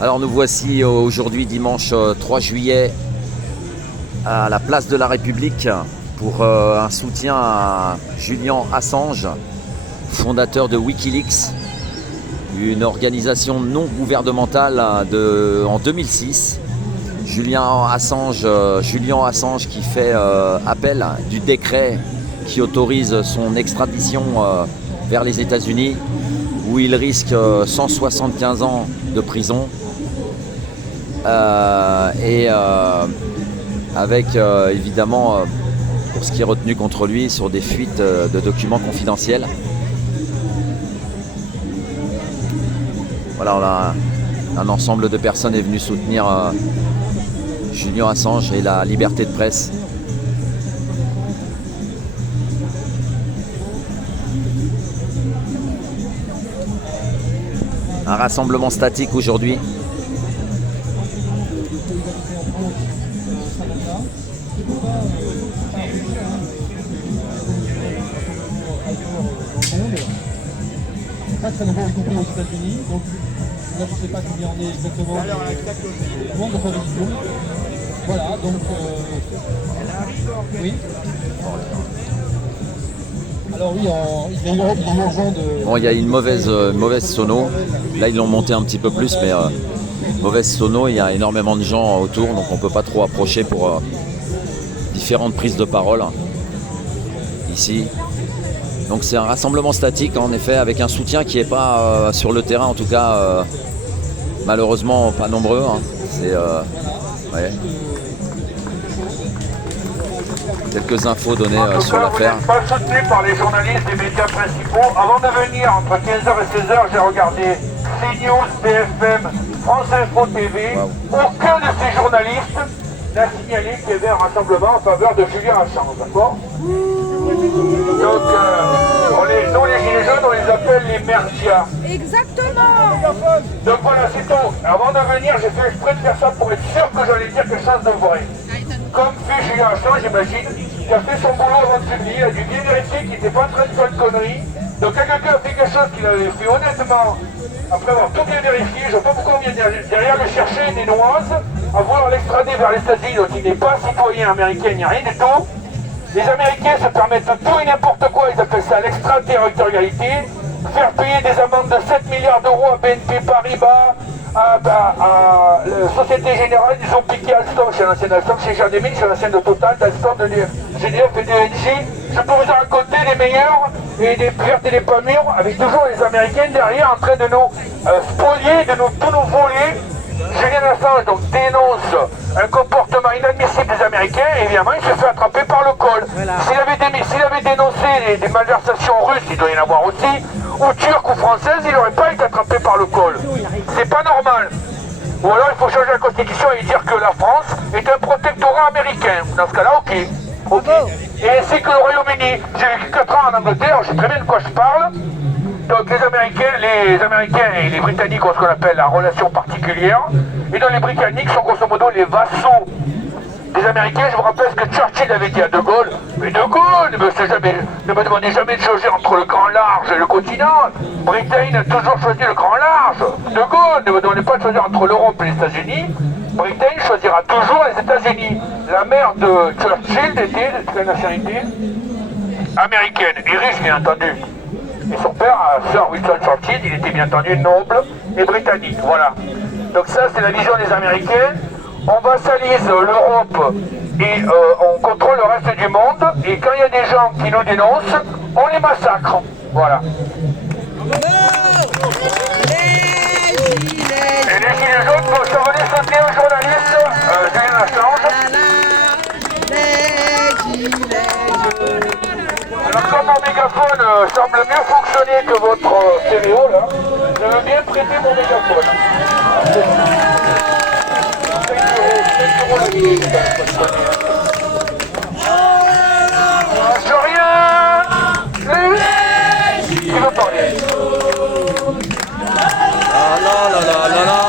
Alors nous voici aujourd'hui dimanche 3 juillet à la place de la République pour un soutien à Julian Assange, fondateur de Wikileaks, une organisation non gouvernementale en 2006. Julian Assange qui fait appel du décret qui autorise son extradition vers les États-Unis, où il risque 175 ans de prison. Avec évidemment, pour ce qui est retenu contre lui, sur des fuites de documents confidentiels. Voilà, on a un ensemble de personnes est venu soutenir Julian Assange et la liberté de presse. Un rassemblement statique aujourd'hui. Ça nouveau, y compris aux États-Unis. Donc là, je ne sais pas combien on est exactement. Le monde de fabrication. Voilà, donc. Oui. Alors oui, il est urgent de. Bon, il y a une mauvaise sono. Là, ils l'ont monté un petit peu plus, mais mauvaise sono. Il y a énormément de gens autour, donc on ne peut pas trop approcher pour différentes prises de parole ici. Donc c'est un rassemblement statique en effet, avec un soutien qui n'est pas sur le terrain, en tout cas malheureusement pas nombreux. Hein. C'est ouais. Quelques infos données sur l'affaire. Vous n'êtes pas soutenu par les journalistes des médias principaux. Avant de venir, entre 15h et 16h, j'ai regardé CNews, BFM, France Info TV. Wow. Aucun de ces journalistes n'a signalé qu'il y avait un rassemblement en faveur de Julian Assange, d'accord? Donc, nous les gilets jaunes, on les appelle les merdias. Exactement. Donc voilà, c'est tout. Avant de venir, j'ai fait exprès de faire ça pour être sûr que j'allais dire quelque chose de vrai. Comme fait Julian Assange, j'imagine, qui a fait son boulot avant de publier, il a dû bien vérifier qu'il n'était pas en train de faire une connerie. Donc quand quelqu'un a fait quelque chose qu'il avait fait honnêtement, après avoir tout bien vérifié, je ne sais pas pourquoi on vient derrière le chercher des noises, à vouloir l'extrader vers les États-Unis, donc il n'est pas citoyen américain, il n'y a rien du tout. Les Américains se permettent tout et n'importe quoi, ils appellent ça l'extraterritorialité. Faire payer des amendes de 7 milliards d'euros à BNP Paribas, à la Société Générale, ils ont piqué Alstom chez l'ancien Alstom, chez Jean Desmines, chez l'ancien de Total, d'Alstom, de GDF et de ENG. Je peux vous en raconter les meilleurs et des vertes et des pas mûres, avec toujours les Américains derrière en train de nous spolier, de tout nous voler. Julian Assange donc dénonce un comportement inadmissible des Américains et évidemment il se fait attraper par le col. Voilà. S'il avait dénoncé des malversations russes, il doit y en avoir aussi, ou turques ou françaises, il n'aurait pas été attrapé par le col. C'est pas normal. Ou alors il faut changer la constitution et dire que la France est un protectorat américain. Dans ce cas-là, ok. Et ainsi que le Royaume-Uni. J'ai vécu 4 ans en Angleterre, je sais très bien de quoi je parle. Donc les Américains et les Britanniques ont ce qu'on appelle la relation particulière. Et donc les Britanniques sont grosso modo les vassaux des Américains. Je vous rappelle ce que Churchill avait dit à De Gaulle. Mais De Gaulle, ne me demandez jamais de choisir entre le grand large et le continent. Britain a toujours choisi le grand large. De Gaulle, ne me demandez pas de choisir entre l'Europe et les États-Unis. Britain choisira toujours les États-Unis. La mère de Churchill était de la nationalité américaine et riche bien entendu. Et son père, Sir Winston Churchill, il était bien entendu noble et britannique, voilà. Donc ça, c'est la vision des Américains. On vassalise l'Europe et on contrôle le reste du monde. Et quand il y a des gens qui nous dénoncent, on les massacre. Voilà. Et les gilets jaunes sont venus soutenir le journaliste Julian Assange. Alors comme mon mégaphone semble mieux fonctionner que votre stéréo là, je veux bien prêter mon mégaphone. Je rien. Qui veut parler? Ah là là là là là.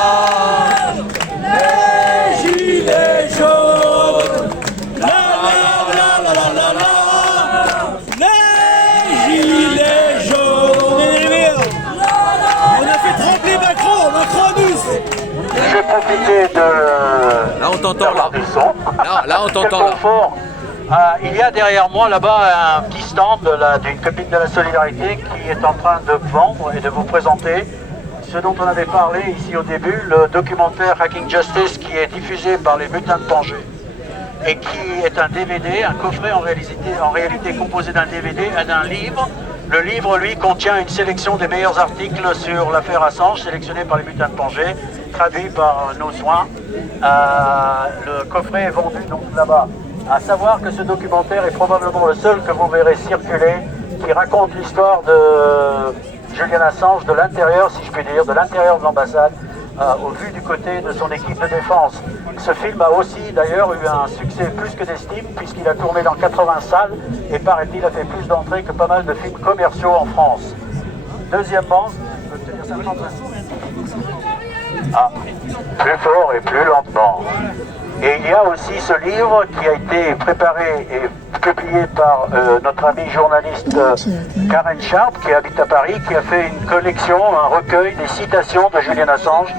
On a fait trembler Macron, Macron à nous. t'entend là. Du son. Là, on Quel t'entend là. confort. Il y a derrière moi là-bas un petit stand d'une copine de la solidarité qui est en train de vendre et de vous présenter ce dont on avait parlé ici au début, le documentaire Hacking Justice qui est diffusé par les Mutins de Tanger et qui est un DVD, un coffret en réalité composé d'un DVD et d'un livre. Le livre, lui, contient une sélection des meilleurs articles sur l'affaire Assange, sélectionnés par les Mutins de Tanger, traduits par nos soins. Le coffret est vendu donc là-bas. À savoir que ce documentaire est probablement le seul que vous verrez circuler qui raconte l'histoire de Julian Assange de l'intérieur, si je puis dire, de l'intérieur de l'ambassade, au vu du côté de son équipe de défense. Ce film a aussi d'ailleurs eu un succès plus que d'estime puisqu'il a tourné dans 80 salles et paraît-il a fait plus d'entrées que pas mal de films commerciaux en France. Deuxièmement, je peux te dire ça plus fort et plus lentement. Et il y a aussi ce livre qui a été préparé et publié par notre amie journaliste Karen Sharp, qui habite à Paris, qui a fait une collection, un recueil des citations de Julian Assange.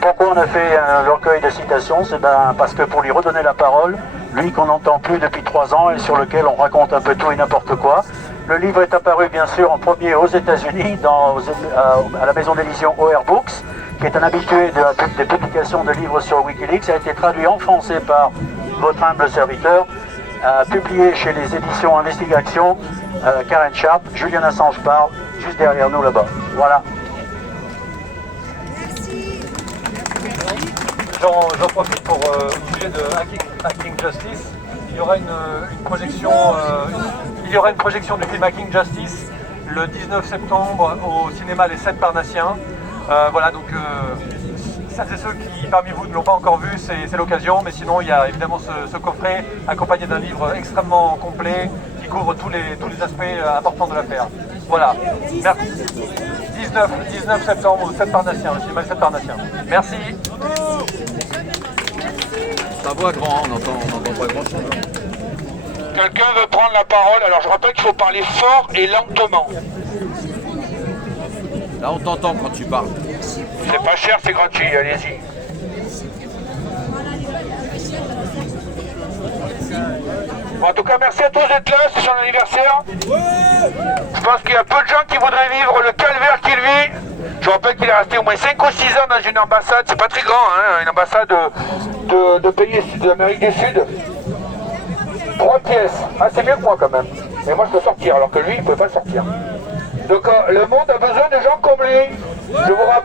Pourquoi on a fait un recueil de citations? C'est parce que pour lui redonner la parole, lui qu'on n'entend plus depuis 3 ans et sur lequel on raconte un peu tout et n'importe quoi. Le livre est apparu bien sûr en premier aux États-Unis, à la maison d'édition OR Books, qui est un habitué des publications de livres sur Wikileaks. Ça a été traduit en français par votre humble serviteur, publié chez les éditions Investigation, Karen Sharp, Julian Assange parle, juste derrière nous là-bas. Voilà. J'en profite pour au sujet de Hacking Justice. Il y aura une projection du film Hacking Justice le 19 septembre au cinéma Les 7 Parnassiens. Voilà, donc celles et ceux qui parmi vous ne l'ont pas encore vu, c'est l'occasion, mais sinon il y a évidemment ce coffret accompagné d'un livre extrêmement complet qui couvre tous les aspects importants de l'affaire. Voilà, merci. 19 septembre au 7 Parnassiens, le cinéma Les 7 Parnassiens. Merci. Ta voix grand, on n'entend pas grand chose. Quelqu'un veut prendre la parole? Alors je rappelle qu'il faut parler fort et lentement. Là, on t'entend quand tu parles. C'est pas cher, c'est gratuit, allez-y. Bon, en tout cas, merci à tous d'être là, c'est son anniversaire. Je pense qu'il y a peu de gens qui voudraient vivre le calvaire qu'il vit. Je rappelle qu'il est resté au moins 5 ou 6 ans dans une ambassade, c'est pas très grand, hein, une ambassade de pays d'Amérique du Sud. 3 pièces, c'est mieux que moi quand même. Mais moi je peux sortir, alors que lui il ne peut pas sortir. Donc le monde a besoin de gens comme lui. Je vous rappelle.